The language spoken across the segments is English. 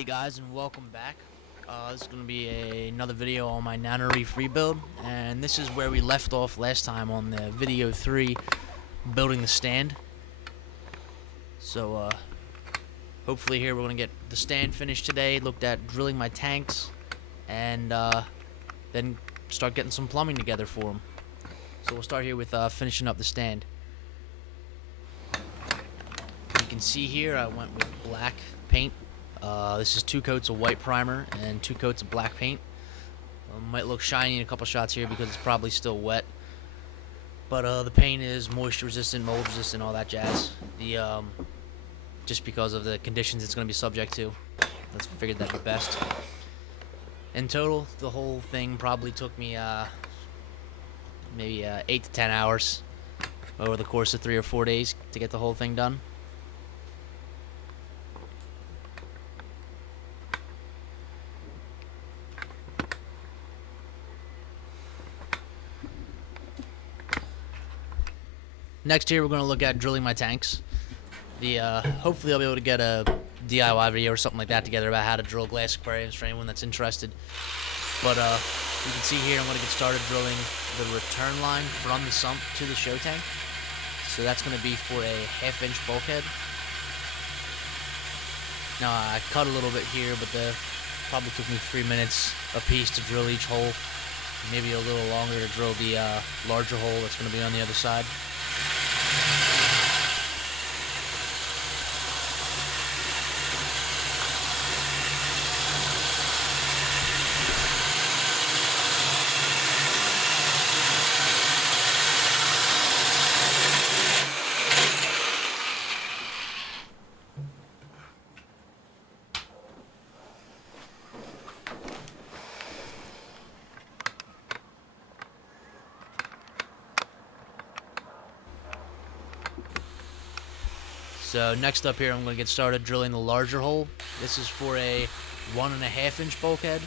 Hey guys, and welcome back. This is going to be another video on my Nano Reef rebuild, and this is where we left off last time on the video 3, building the stand. So hopefully here we're going to get the stand finished today, looked at drilling my tanks, and then start getting some plumbing together for them. So we'll start here with finishing up the stand. You can see here I went with black paint. This is 2 coats of white primer and 2 coats of black paint. Might look shiny in a couple shots here because it's probably still wet, but the paint is moisture resistant, mold resistant, all that jazz. Just because of the conditions it's going to be subject to, let's figure that'd be best. In total, the whole thing probably took me maybe 8 to 10 hours over the course of 3 or 4 days to get the whole thing done. Next here we're going to look at drilling my tanks. Hopefully I'll be able to get a DIY video or something like that together about how to drill glass aquariums for anyone that's interested. But you can see here I'm going to get started drilling the return line from the sump to the show tank. So that's going to be for a 1/2-inch bulkhead. Now I cut a little bit here, but probably took me 3 minutes a piece to drill each hole. Maybe a little longer to drill the larger hole that's going to be on the other side. So next up here I'm going to get started drilling the larger hole. This is for a 1.5-inch bulkhead,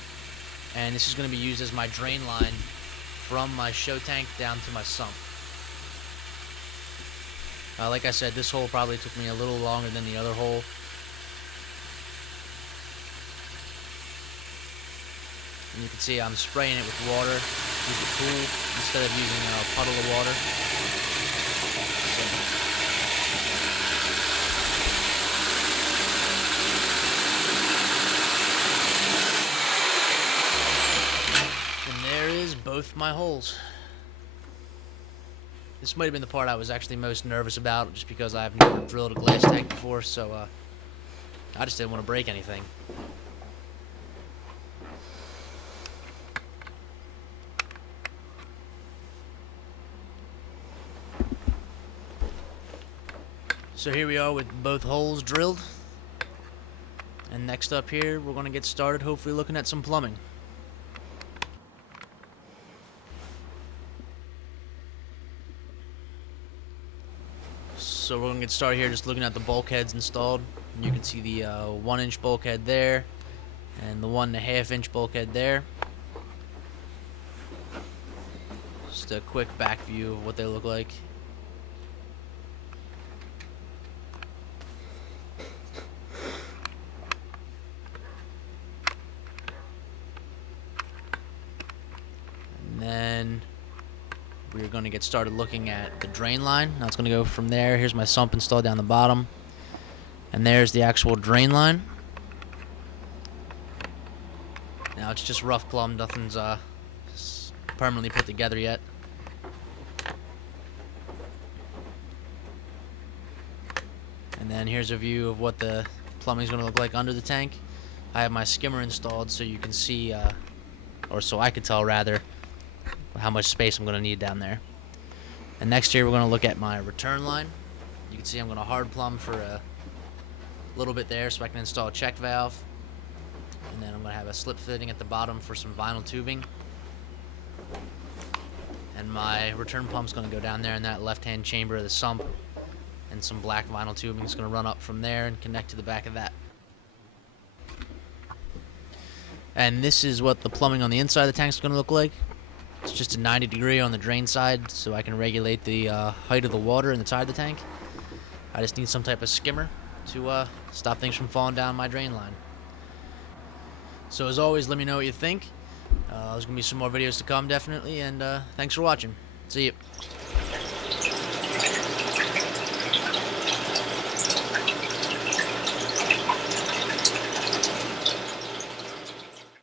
and this is going to be used as my drain line from my show tank down to my sump. Like I said, this hole probably took me a little longer than the other hole. And you can see I'm spraying it with water to keep it cool instead of using a puddle of water. Both my holes. This might have been the part I was actually most nervous about, just because I've never drilled a glass tank before, so I just didn't want to break anything. So here we are with both holes drilled, and next up here we're going to get started hopefully looking at some plumbing. So we're going to get started here just looking at the bulkheads installed. You can see the 1-inch bulkhead there and the 1.5-inch bulkhead there. Just a quick back view of what they look like. And then we're going to get started looking at the drain line. Now it's going to go from there. Here's my sump installed down the bottom, and there's the actual drain line. Now it's just rough plumb. Nothing's permanently put together yet. And then here's a view of what the plumbing is going to look like under the tank. I have my skimmer installed so you can see, or so I could tell rather, how much space I'm going to need down there. And next here we're going to look at my return line. You can see I'm going to hard plumb for a little bit there so I can install a check valve. And then I'm going to have a slip fitting at the bottom for some vinyl tubing. And my return pump's going to go down there in that left-hand chamber of the sump. And some black vinyl tubing is going to run up from there and connect to the back of that. And this is what the plumbing on the inside of the tank is going to look like. It's just a 90-degree on the drain side, so I can regulate the height of the water in the side of the tank. I just need some type of skimmer to stop things from falling down my drain line. So as always, let me know what you think. There's going to be some more videos to come, definitely, and thanks for watching. See you.